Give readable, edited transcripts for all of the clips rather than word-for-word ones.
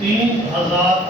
3000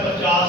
50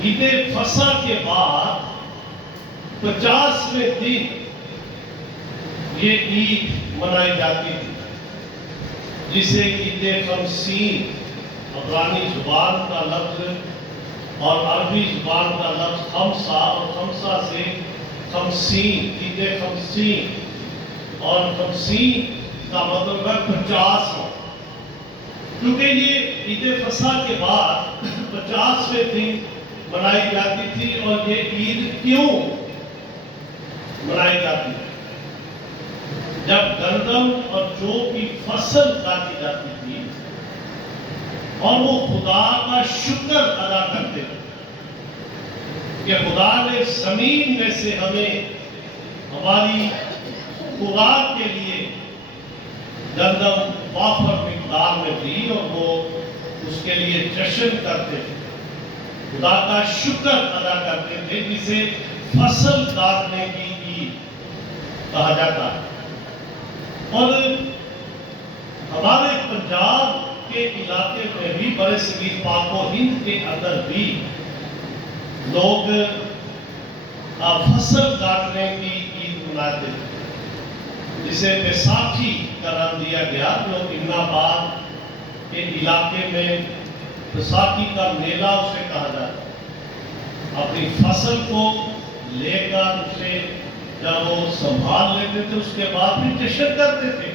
عید فصح کے بعد 50ویں دن یہ عید منائی جاتی تھی، جسے عید خمسین عبرانی زبان کا لفظ اور عربی زبان کا لفظ خمسہ، اور خمسہ سے خمسین، عید خمسین، اور خمسین کا مطلب ہے 50 ہو، کیونکہ یہ عید فصح کے بعد 50ویں دن منائی جاتی تھی۔ اور یہ عید کیوں منائی جاتی ہے؟ جب گندم اور جو کی فصل کاٹی جاتی تھی اور وہ خدا کا شکر ادا کرتے تھے کہ خدا نے زمین میں سے ہمیں ہماری خوراک کے لیے گندم وافر مقدار میں دی، اور وہ اس کے لیے جشن کرتے تھے، خدا کا شکر ادا کرتے تھے، جسے فصل کاٹنے کی عید کہا جاتا ہے۔ اور ہمارے پنجاب کے علاقے میں بھی، برے صغیر پاک و ہند کے اندر بھی لوگ فصل کاٹنے کی عید مناتے تھے، جسے بیساکھی کا نام دیا گیا۔ جو ابن آباد کے علاقے میں بیساکھی کا میلہ اسے کہا جاتا ہے۔ اپنی فصل کو لے کر اسے جب وہ سنبھال لیتے تھے، اس کے بعد بھی جشن کرتے تھے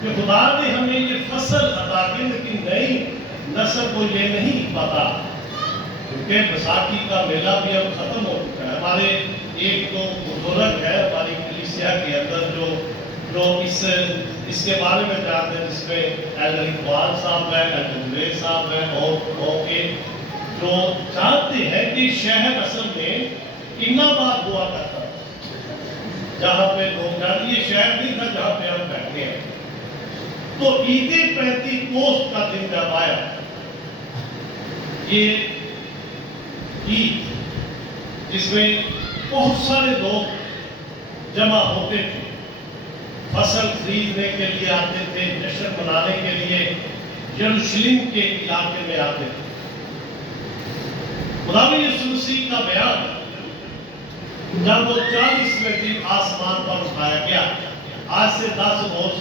کہ خدا نے ہمیں یہ فصل عطا کی، لیکن نئی نسل کو یہ نہیں پتا، کیونکہ بیساکھی کا میلہ بھی اب ختم ہو چکا ہے۔ ہمارے ایک تو بزرگ ہے ہماری کلیسیا کے اندر جو اس کے بارے میں جانتے ہیں، جس میں ایلڈر اقبال صاحب ہے، ایلڈر انگریز صاحب ہے، اور کے جو جانتے ہیں کہ شہر اصل میں ابن آباد ہوا کرتا تھا، جہاں پہ لوگ جانتے، یہ شہر نہیں تھا جہاں پہ ہم بیٹھے ہیں۔ تو عید پینتیکوست کا دن جب آیا، یہ عید جس میں بہت سارے لوگ جمع ہوتے تھے، فصل خریدنے کے لیے آتے تھے، جشن منانے کے لیے یروشلم کے علاقے میں آتے تھے۔ خدا یسوع مسیح کا بیان جب وہ 40ویں دن آسمان پر اٹھایا گیا، آج سے 10 برس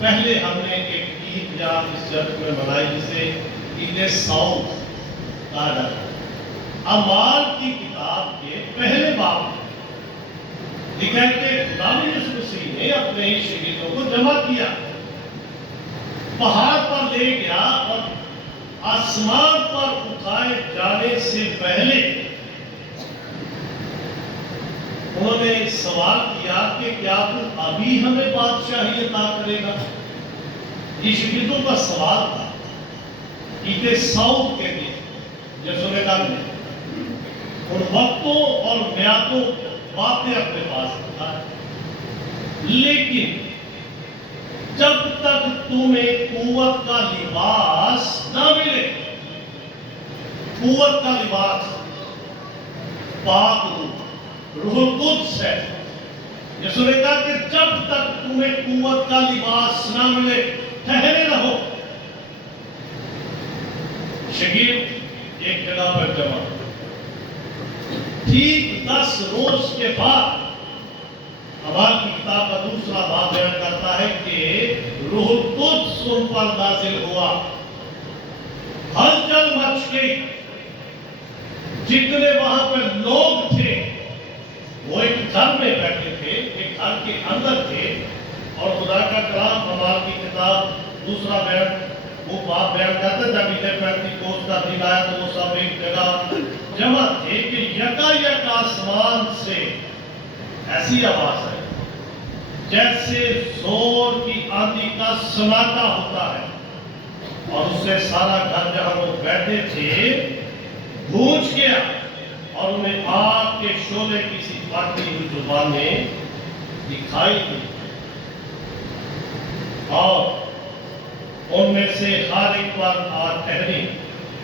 پہلے ہم نے ایک عید یہاں اس چرچ میں منائی، جسے عید سوم کہا جاتا ہے۔ اعمال کی کتاب کے پہلے باب میں لکھا ہے کہ خدا یسوع مسیح نے اپنے شاگردوں کو جمع کیا، پہاڑ پر لے گیا، اور آسمان پر اٹھائے جانے سے پہلے انہوں نے سوال کیا کہ کیا تو ابھی ہمیں بادشاہی عطا کرے گا؟ یہ شاگردوں کا سوال تھا عید سوم کے دن، جب سنے گا ان وقتوں اور میعادوں باتیں اپنے پاس رکھا ہے، لیکن جب تک تمہیں قوت کا لباس نہ ملے، قوت کا لباس پاک روح القدس ہے، یہ سنے گا کہ جب تک تمہیں قوت کا لباس نہ ملے ٹھہرے رہو۔ شاگرد ایک جگہ پر جمع، ٹھیک 10 روز کے بعد اعمال کی کتاب کا دوسرا باب بیان کرتا ہے کہ روح القدس ان پر نازل ہوا، ہلچل مچ گئی، جتنے وہاں پہ لوگ تھے وہ ایک گھر میں بیٹھے تھے، ایک گھر کے اندر تھے، اور خدا کا کلام اعمال کی کتاب دوسرا بیان وہ باب بیان کرتا ہے جب عید پینتیکوست کا دن آیا تو وہ سب ایک جگہ جمع تھے کہ یکایک آسمان سے ایسی آواز ہے جیسے زور کی آندھی کا سناٹا ہوتا ہے، اور اس سے سارا گھر جہاں وہ بیٹھے تھے گونج گیا، اور انہیں آگ کے شعلے کی سی پھٹتی ہوئی زبانیں دکھائی دی، اور ان میں سے ہر ایک پر آگ ٹھہری،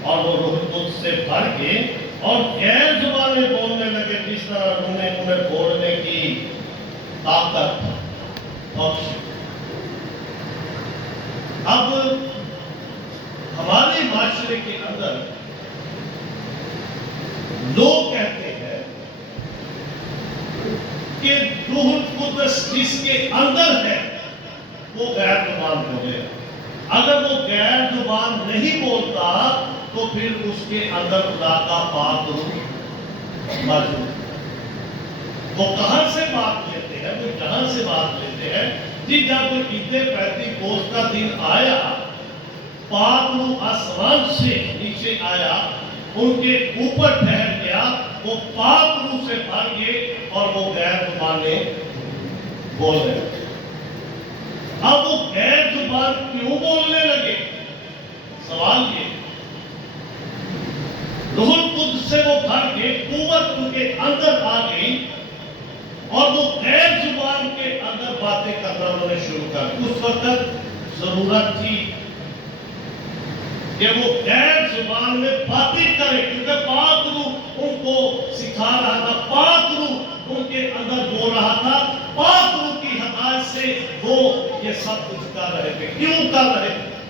اور وہ روح القدس سے بھر کے اور غیر زبانیں بولنے لگے، جس طرح انہیں بولنے کی طاقت بخشی۔ اب ہمارے معاشرے کے اندر لوگ کہتے ہیں کہ روح القدس جس کے اندر ہے وہ غیر زبان بولے. اگر وہ غیر زبان نہیں بولتا تو پھر اس کے اندر خدا کا پاک روح موجود. وہ کہاں سے بات لیتے ہیں؟ وہ جہاں سے بات لیتے ہیں جی جب عید پینتیکوست کا دن آیا، پاک روح آسمان سے نیچے آیا، ان کے اوپر ٹھہر گیا، وہ پاک روح سے بھر گئے اور وہ غیر زبانیں بول رہے تھے. اب وہ غیر زبان کیوں بولنے لگے؟ سوال یہ. روح القدس سے وہ بھر گئے، قوت ان کے اندر آ گئی اور وہ غیر زبان کے اندر باتیں کرنا انہوں نے شروع کر دی. اس وقت ضرورت تھی کہ وہ غیر زبان میں باتیں کرے، کیونکہ پاک روح ان کو سکھا رہا تھا، پاک روح ان کے اندر بول رہا تھا، پاک روح کی ہدایت سے وہ یہ سب کچھ کر رہے تھے. کیوں کر رہے تھے؟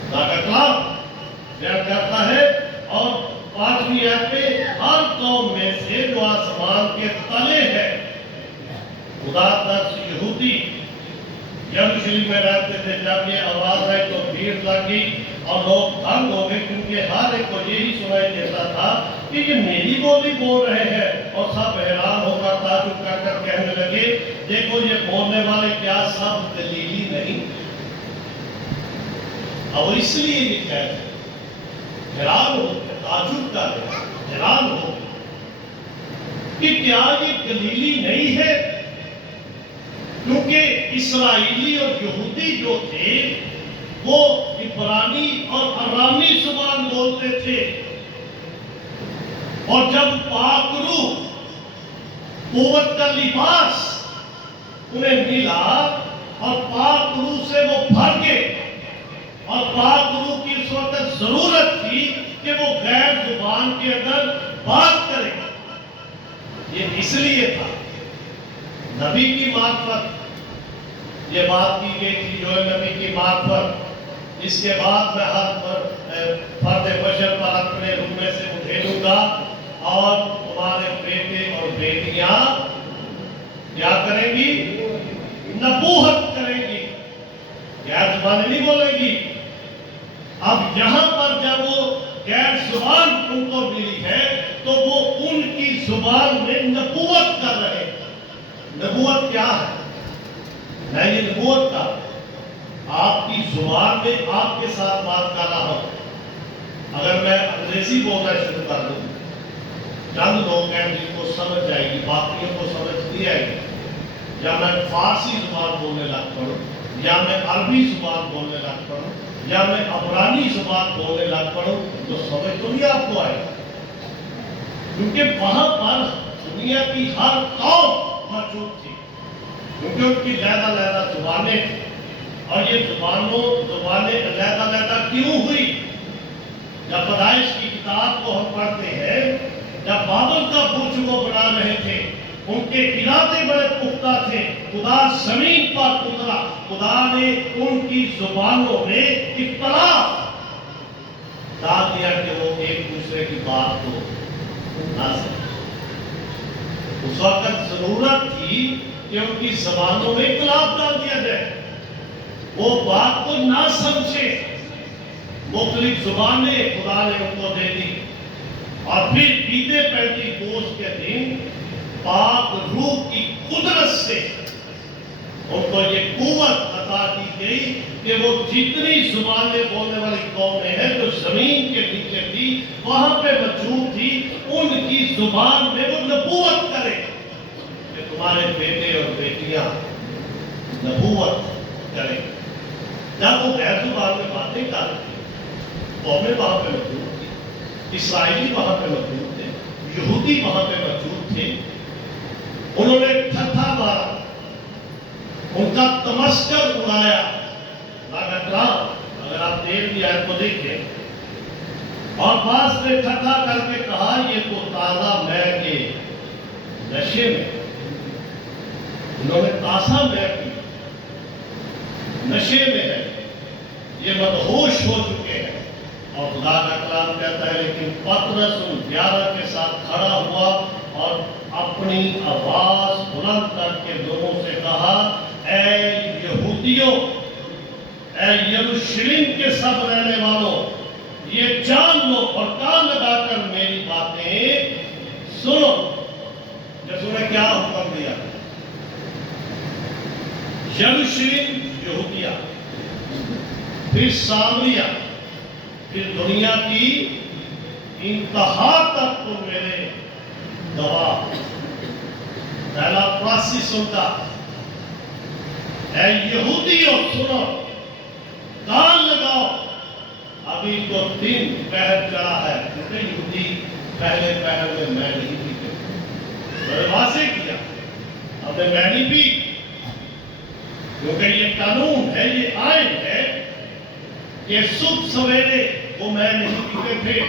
خدا کا کلام بیان کرتا ہے اور 5ویں آیت پہ ہر قوم میں سے جو آسمان کے تلے ہے. خدا ترس یہودی یروشلم میں رہتے تھے، جب یہ آواز آئی تو بھیڑ لگی اور لوگ دنگ ہو گئے، کیونکہ ہر ایک کو یہی سنائی دیتا تھا کہ یہ میری بولی بول رہے ہیں. اور سب حیران ہو کر تعجب کر کر کہنے لگے، دیکھو یہ بولنے والے کیا سب گلیلی نہیں؟ اور اس لیے یہ کہتے ہیں، حیران ہو گئے، تعجب کر رہے، حیران ہو گئے کہ کیا یہ گلیلی نہیں ہے؟ کیونکہ اسرائیلی اور یہودی جو تھے وہ عبرانی اور ارامی زبان بولتے تھے، اور جب پاک روح قوت کا لباس انہیں ملا اور پاک روح سے وہ بھر گئے، اور پاک روح کی اس وقت ضرورت تھی کہ وہ غیر زبان کے اندر بات کرے. یہ اس لیے تھا نبی کی معرفت یہ بات کی گئی تھی، جو نبی کی معرفت، اس کے بعد میں ہر فرد بشر پر اپنے روح میں سے اٹھیلوں گا اور تمہارے بیٹے اور بیٹیاں کیا کریں گی؟ نبوت کریں گی، غیر زبانیں نہیں بولیں گی. اب یہاں پر جب وہ غیر زبان ان کو ملی ہے تو وہ ان کی زبان میں نبوت کر رہے ہیں. نبوت کیا ہے؟ میں یہ نبوت کا آپ کی زبان میں آپ کے ساتھ بات کر رہا ہوں. اگر میں انگریزی بولنا شروع کر دوں، چند لوگ ہیں جن کو سمجھ جائے گی، باقیوں کو سمجھ نہیں آئے گی. یا میں فارسی زبان بولنے لگ پڑوں، یا میں عربی زبان بولنے لگ پڑوں، یا میں عبرانی زبان بولنے لگ پڑوں، تو سمجھ تو نہیں آپ کو آئے. کیونکہ وہاں پر دنیا کی ہر قوم موجود تھی، کیونکہ ان کی علیحدہ زبانیں تھیں. اور یہ زبانیں علیحدہ کیوں ہوئی؟ جب پیدائش کی کتاب کو ہم پڑھتے ہیں، جب بابل کا برج وہ بنا رہے تھے، ان کے ارادے بڑے پختہ تھے. خدا زمین پر اترا، خدا نے ان کی زبانوں میں اختلاف ڈال دیا کہ وہ ایک دوسرے کی بات کو نہ سمجھے. اس وقت ضرورت تھی کہ ان کی زبانوں میں اختلاف ڈال دیا جائے، وہ بات کو نہ سمجھے. مختلف زبانیں خدا نے ان کو دے دی. اور پھر عید پینتیکوست کے دن پاک روح کی قدرت سے ان کو یہ قوت عطا کی گئی کہ وہ جتنی زبانیں بولنے والی قومیں ہیں جو زمین کے نیچے تھی، وہاں پہ موجود تھی، ان کی زبان میں وہ نبوت کرے کہ تمہارے بیٹے اور بیٹیاں نبوت کریں. جب وہ غیر زبان میں باتیں کر رہے تھے، قومیں وہاں پہ موجود تھی، اسرائیلی وہاں پہ موجود تھے، یہودی وہاں پہ موجود تھے. انہوں نے ٹھٹھا مارا، ان کا تمسکر اڑایا. اگر آپ دیر کی آیت کو دیکھیں، اور بعض نے ٹھٹھا کر کے کہا یہ تو تازہ مے کے نشے میں. انہوں نے تازہ مے کی نشے میں ہے، یہ مدہوش ہو چکے ہیں. اور خدا کا کلام کہتا ہے لیکن پطرس ان 11 کے ساتھ کھڑا ہوا اور اپنی آواز بلند کر کے لوگوں سے کہا، اے یہودیوں، اے یروشلم کے سب رہنے والوں، یہ جان لو اور کان لگا کر میری باتیں سنو۔ یسوع نے کیا حکم دیا؟ یروشلم یہودیہ، پھر سامریہ، پھر دنیا کی انتہا تک تو میرے گواہ۔ پہلا پراسی سنتا، اے یہودیوں سنو، کان لگاؤ، ابھی تو 3 پہر چڑھا ہے، کیونکہ یہودی پہلے پہر میں نہیں پیتے، میں نے واضح کیا ہم نے میں نہیں پی، کیونکہ یہ قانون ہے، یہ آئین ہے کہ صبح سویرے وہ میں نہیں پیتے تھے۔